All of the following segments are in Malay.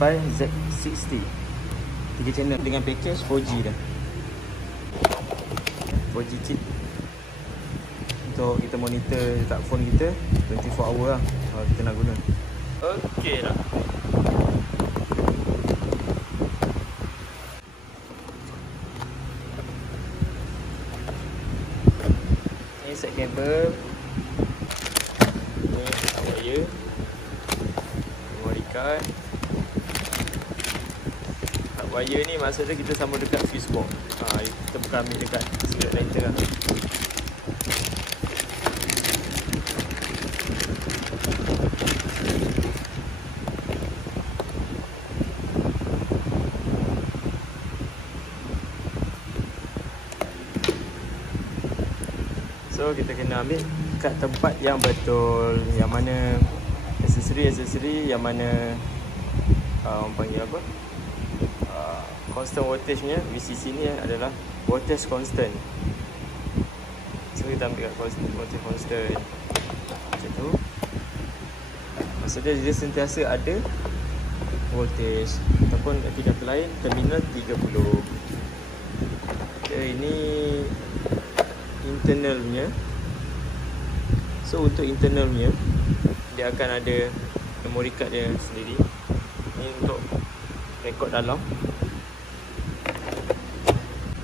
by Z60. 3 channel dengan package 4G dah. 4G chip untuk kita monitor dekat phone kita 24 hour lah kalau kita nak guna. Okey dah. Ni set kabel. Ni wire. Memory card. Wire ni maksudnya kita sama dekat fuse box. Kita bukan ambil dekat cigarette lighter lah. So kita kena ambil kat tempat yang betul, yang mana aksesori yang mana orang panggil apa, constant voltage nya VCC ni adalah voltage constant. So kita ambil kat voltage constant macam tu. Maksudnya dia sentiasa ada voltage, ataupun arti kata lain terminal 30. Okay, ini internalnya. So untuk internalnya dia akan ada memory card dia sendiri. Ini untuk rekod dalam.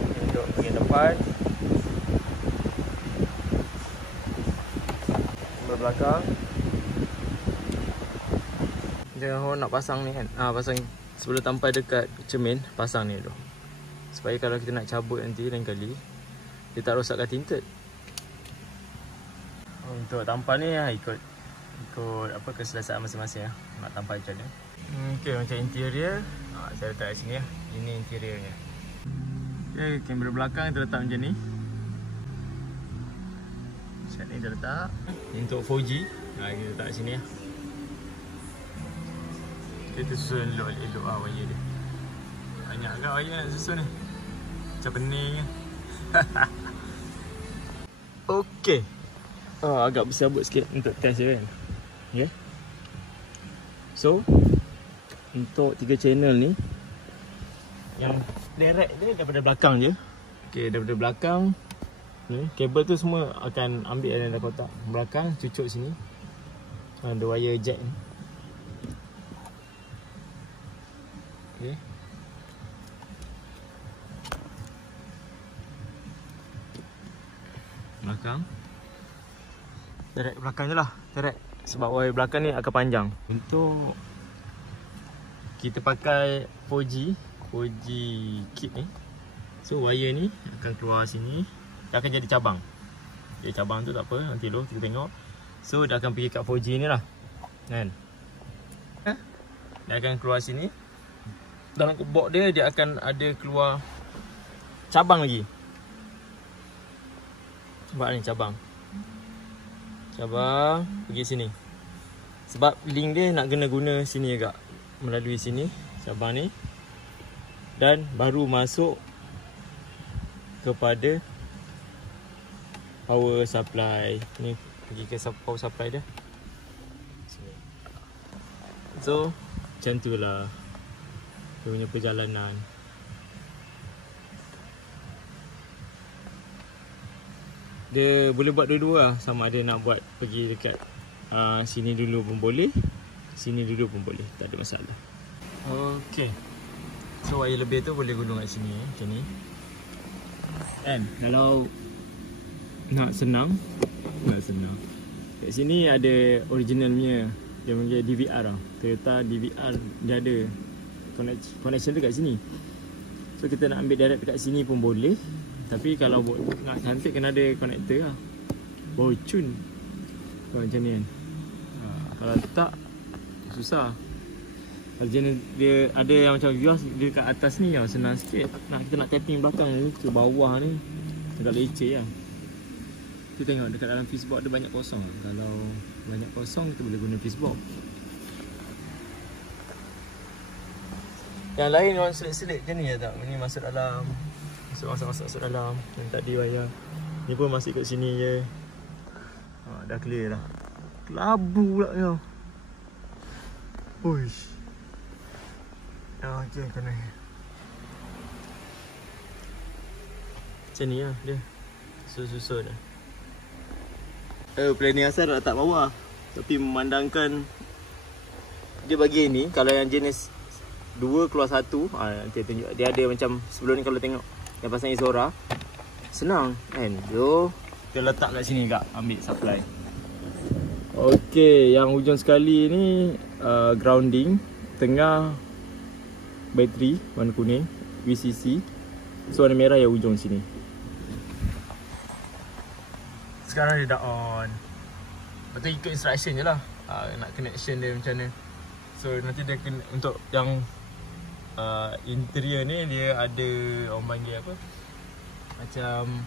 Ini untuk bahagian depan. Sebelah belakang. Jangan nak pasang ni kan. Pasang sebelum tampai dekat cermin, pasang ni dulu. Supaya kalau kita nak cabut nanti lain kali dia tak rosakkan tinted. Untuk tampal ni ikut apa keselesaan masing-masing nak tampal macam ni. Okey, macam interior saya letak kat sini lah. Ini interiornya. Okey, kamera belakang kita letak macam ni. Set ni kita letak. Untuk 4G kita letak kat sini lah. Kita susun elok wire dia. Banyak agak wire nak susun ni. Macam pening kan. Okey. Agak bersabut sikit untuk test je kan. Okay. So untuk 3 channel ni yang direct dia daripada belakang je. Okey, daripada belakang ni kabel tu semua akan ambil dalam kotak belakang, cucuk sini. Ada wire jack ni. Okey. Belakang. Direct belakang je lah. Direct. Sebab wire belakang ni akan panjang. Untuk kita pakai 4G kit ni. So wire ni akan keluar sini. Dia akan jadi cabang. Jadi cabang tu tak apa. Nanti dulu kita tengok. So dia akan pergi kat 4G ni lah. Kan? Dia akan keluar sini. Dalam box dia akan ada keluar cabang lagi. Nampak ni cabang. Cabang pergi sini. Sebab link dia nak kena guna sini agak. Melalui sini cabang ni. Dan baru masuk kepada power supply. Ni pergi ke power supply dia. Sini. So macam tu lah dia punya perjalanan. Dia boleh buat dua-dua lah. Sama ada nak buat pergi dekat sini dulu pun boleh, sini dulu pun boleh, tak ada masalah. Okey. So wire lebih tu boleh guna kat sini macam ni. Kan kalau nak senang, kat sini ada originalnya. Dia punya DVR lah. Toyota DVR dia ada connection tu kat sini. So kita nak ambil direct dekat sini pun boleh. Tapi kalau nak cantik kena ada connector lah. Bocun macam ni kan. Kalau tak susah. Kalau dia ada yang macam vios dia kat atas ni yang senang sikit. Kita nak tapping belakang ni ke bawah ni agak leceh lah. Kita tengok dekat dalam fuse box dia banyak kosong. Kalau banyak kosong kita boleh guna fuse box. Yang lain orang selit-selit je ni tak. Ini masuk dalam. Masuk dalam. Yang tadi wayar. Ni pun masih kat sini je. Dah clear dah. Kelabu pula kau. Uish. Okay, kena. Macam ni lah dia. Susun dah. Planning asal nak letak bawah. Tapi memandangkan dia bagi ni, kalau yang jenis 2 keluar 1, nanti tunjuk. Dia ada macam sebelum ni kalau tengok yang pasang Izora, senang kan. So kita letak kat sini kak, ambil supply. Okey, yang hujung sekali ni grounding, tengah bateri warna kuning VCC. So warna merah yang hujung sini. Sekarang dia dah on. Betul ikut instruction je lah. Nak connection dia macam mana. So nanti dia kena, untuk yang interior ni dia ada, orang panggil apa, macam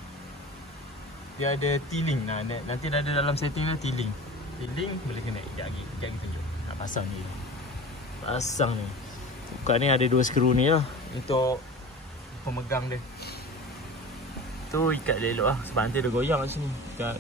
dia ada T-Link. Nah, nanti dah ada dalam setting lah T-Link. T-Link boleh kena. Sekejap lagi tunjuk. Nak pasang ni. Pasang ni. Bukan ni ada 2 skru ni lah untuk pemegang dia. Tu ikat dia elok lah. Sebab nanti dia goyang kat sini. Ikat.